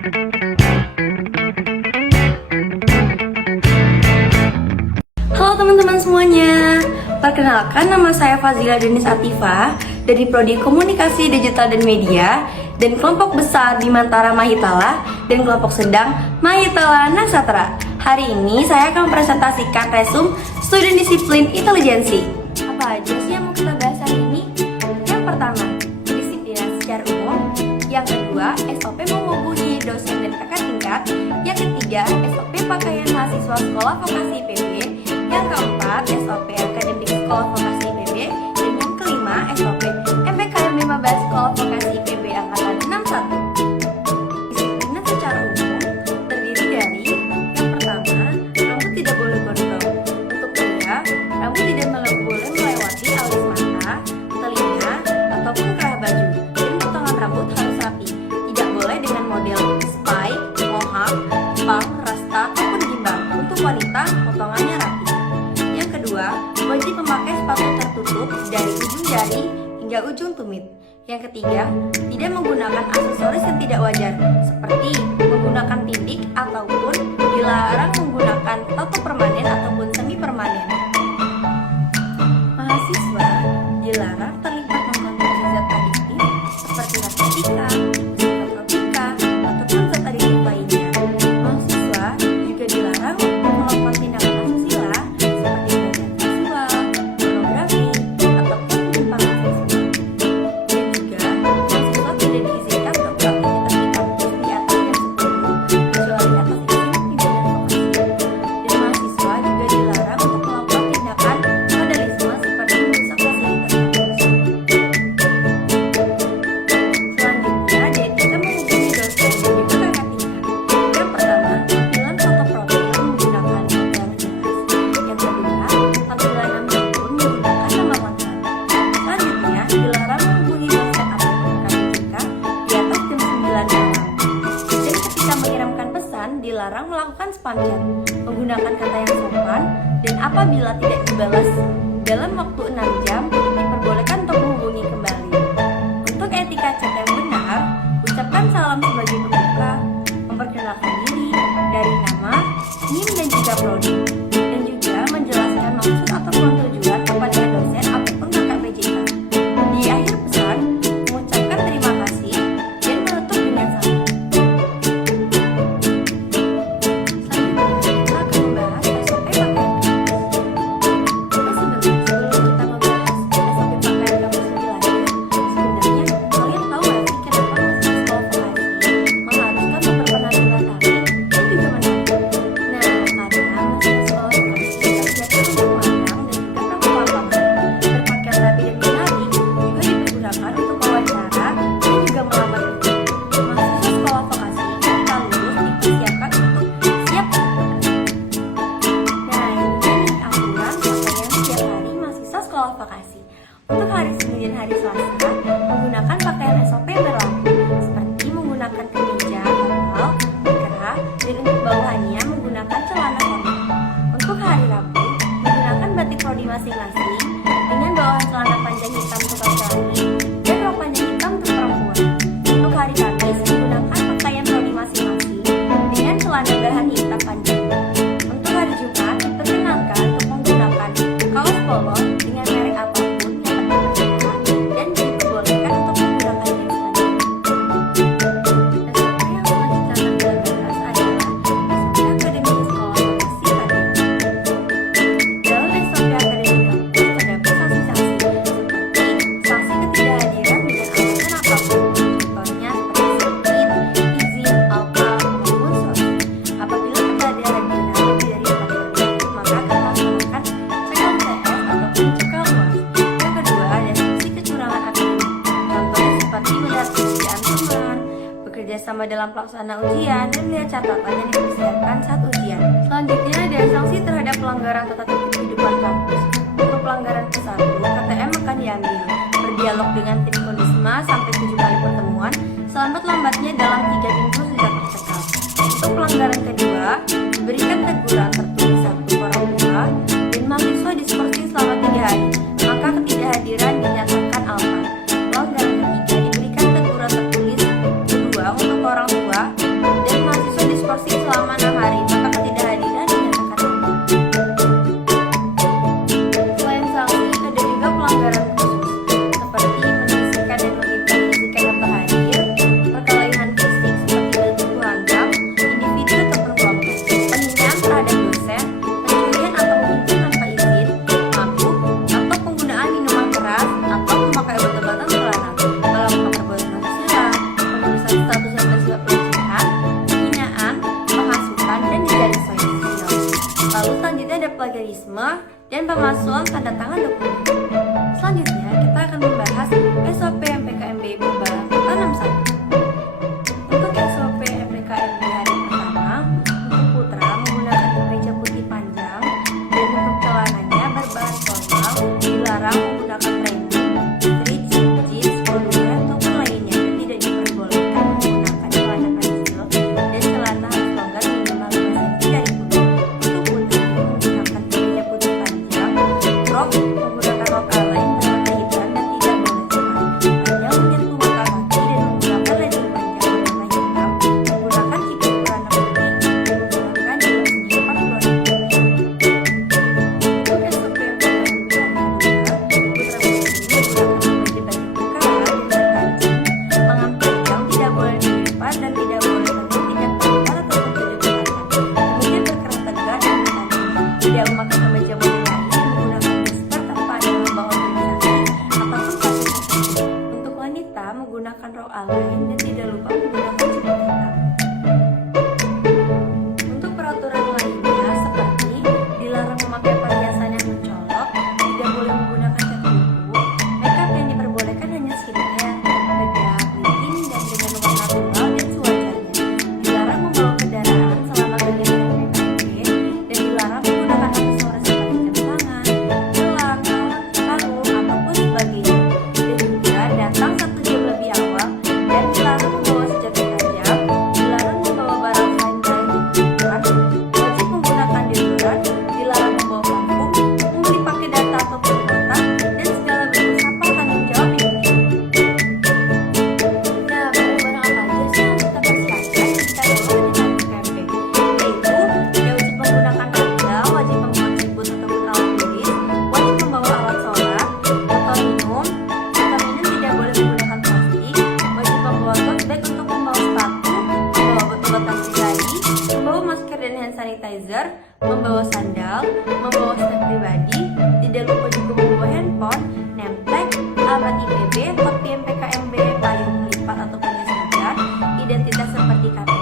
Halo teman-teman semuanya, perkenalkan nama saya Fazila Denis Atifa dari Prodi Komunikasi Digital dan Media dan kelompok besar Bimantara Mahitala dan kelompok sedang Mahitala Nasatra. Hari ini saya akan mempresentasikan resum student disiplin intelijensi. Apa aja sih yang mau kita bahas hari ini? Yang pertama, kedisiplinan secara umum. Yang kedua, SOP menghubungi dosen dan kakak tingkat. Yang ketiga, SOP pakaian mahasiswa sekolah vokasi IPB. Yang keempat, SOP akademik sekolah vokasi IPB. Dan yang kelima, SOP MPKM 15 sekolah vokasi IPB angkatan 61. Disiplinan secara umum terdiri dari yang pertama, rambut tidak boleh gondrong. Untuk pria, rambut tidak boleh melewati alis mata, telinga, ataupun kerah baju. Dan potongan rambut harus rapi. Tidak boleh dengan model spike, mohawk, punk, rasta, ataupun gimbal. Untuk wanita, potongannya rapi. Yang kedua, wajib memakai sepatu tertutup dari ujung jari hingga ujung tumit. Yang ketiga, tidak menggunakan aksesoris yang tidak wajar, seperti menggunakan tindik ataupun dilarang menggunakan tato permanen ataupun semi permanen. Mahasiswa dilarang terlibat mengkonsumsi zat adiktif seperti narkotika, psikotropika, ataupun zat adiktif lainnya. Mahasiswa juga dilarang melakukan tindakan asusila seperti pelecehan seksual, pornografi, ataupun penyimpangan seksual. Dan juga, mahasiswa tidak diizinkan untuk beraktivitas di kampus di atas jam 10 kecuali atas izin pimpinan vokasi. Dan mahasiswa juga dilarang untuk melakukan tindakan vandalisme seperti merusak fasilitas kampus. Selanjutnya, kita menghubungi dosen dan juga kakak tingkat. Yang pertama, tampilan foto profil menggunakan foto yang jelas. Yang kedua, tampilan nama akun menggunakan nama lengkap. Selanjutnya, dilarang menghubungi dosen ataupun kakak tingkat di atas jam 9 malam. Dan ketika mengirimkan pesan, dilarang melakukan spam chat, menggunakan kata yang sopan, dan apabila tidak dibalas dalam waktu 6 jam, diperbolehkan untuk menghubungi kembali. Untuk etika chat yang benar, ucapkan salam sebagai pembuka, memperkenalkan diri dari nama, NIM dan juga prodi, dan juga menjelaskan maksud ataupun tujuan kepada dosen ataupun kakak PJK. Di akhir pesan, mengucapkan terima kasih dan menutup dengan salam. Selanjutnya, kita akan membahas SOP pakaian kampus. Oke, sebelum kita membahas SOP pakaian kampus lebih lanjut, sebenarnya kalian tahu nggak sih kenapa mahasiswa sekolah vokasi mengharuskan berpenampilan rapi dan juga menarik? Nah, karena mahasiswa sekolah vokasi dipersiapkan untuk magang dan juga praktik lapangan. Berpakaian rapi dan menarik juga dipergunakan untuk wawancara dan juga melamar kerja. Mahasiswa sekolah vokasi ketika lulus dipersiapkan untuk siap bekerja. Nah, ini nih aturan pakaian setiap hari mahasiswa sekolah vokasi. Untuk hari Senin dan hari Selasa, menggunakan pakaian SOP yang berlaku, seperti menggunakan kemeja tebal, berkerah, dan untuk bawahannya menggunakan celana formal. Untuk hari Rabu, menggunakan batik prodi masing-masing dengan bawahan celana panjang hitam untuk laki-laki dan rok panjang hitam untuk perempuan. Untuk hari Kamis, menggunakan pakaian prodi masing-masing dengan celana bahan hitam panjang. Untuk hari Jumat, diperkenankan untuk menggunakan kaos polo dengan merek apapun yang terpercaya dan diperbolehkan untuk menggunakan jeans panjang. SOP yang selanjutnya akan kita bahas adalah SOP akademik sekolah vokasi IPB. Dalam SOP akademik kampus terdapat sanksi-sanksi seperti sanksi ketidakhadiran dengan alasan apapun. Contohnya seperti sakit, izin, alpa, maupun surat. Apabila ketidakhadiran lebih dari 4 kali, maka akan melaksanakan cekal UTS ataupun cekal UAS. Yang kedua, ada sanksi kecurangan akademik. Contohnya seperti melihat ujian teman, bekerja sama dalam pelaksana ujian, dan melihat catatan yang dipersiapkan saat ujian. Selanjutnya ada sanksi terhadap pelanggaran tata tertib kehidupan kampus. Untuk pelanggaran ke-1, KTM akan diambil, berdialog dengan tim Kondisma sampai 7 kali pertemuan, selambat-lambatnya dalam 3 minggu sejak tercekal. Untuk pelanggaran kedua, diberikan teguran tertulis 1 orang tua dan mahasiswa diskorsing selama 3 hari, maka ketidakhadiran dinyatakan alfa. Pelanggaran ketiga, diberikan teguran tertulis kedua untuk orang tua plagiarisme, dan pemalsuan tanda tangan dokumen. Selanjutnya, kita akan membahas SOP MPKMB Mubah Kota 61. Untuk SOP MPKMB hari pertama, untuk putra menggunakan kemeja putih panjang dan untuk celananya berbahan formal dilarang menggunakan training, stretch, jeans, volume, ataupun lainnya dan tidak diperbolehkan menggunakan celana kecil dan celana harus longgar minimal 5 cm dari putih. Untuk putri menggunakan kemeja putih panjang, rok menggunakan rok alay berwarna hitam dan tidak boleh tekan, hanya menyentuh muka kaki dan menggunakan legging panjang berwarna hitam, menggunakan siku berwarna putih dan menggunakan jeans segi 4 berwarna putih. Untuk SOP MPKMB hari kedua, putra putri menggunakan kemeja batik berkerah dan berkancing, lengan panjang tidak boleh dilipat dan tidak boleh meninggikan pangkal ataupun tidak dikatakan. Kemudian berkerah tegak dan berkancing, tidak memakai kemeja model lain dan menggunakan daster tanpa ada lambang organisasi ataupun partisipasi. Untuk wanita menggunakan rok alay dan tidak lupa menggunakan siku hitam. Untuk peraturan lainnya seperti dilarang memakai perhiasan yang mencolok, tidak boleh menggunakan cat kuku, makeup yang diperbolehkan hanya skincare, bedak, lipstick dan dengan warna natural dan sewajarnya. Dilarang membawa kendaraan selama kegiatan PKMB dan dilarang menggunakan aksesoris seperti jam tangan, gelang, kalung, ataupun sebagainya. Dan juga datang 1 jam lebih awal dan dilarang membawa senjata tajam, dilarang membawa barang selain barang dibutuhkan, wajib menggunakan deodoran, dilarang membawa parfum, membeli pakai data ataupun kuota, dan segala bentuk sapa tanggung jawab yang lain. Nah, barang-barang apa aja sih yang kita persiapkan ketika lewat di PKMB? Yaitu, tidak wajib menggunakan randal, wajib membawa cekbut ataupun alat tulis, wajib membawa alat sholat, botol minum tidak boleh menggunakan plastik, wajib membawa tote bag untuk membawa sepatu, membawa botol-botol pribadi, membawa masker dan hand sanitizer, membawa sandal, membawa step pribadi, tidak lupa juga membawa handphone, name tag, alat IPB, topi MPKMB, payung lipat ataupun jas hujan, identitas seperti KTP,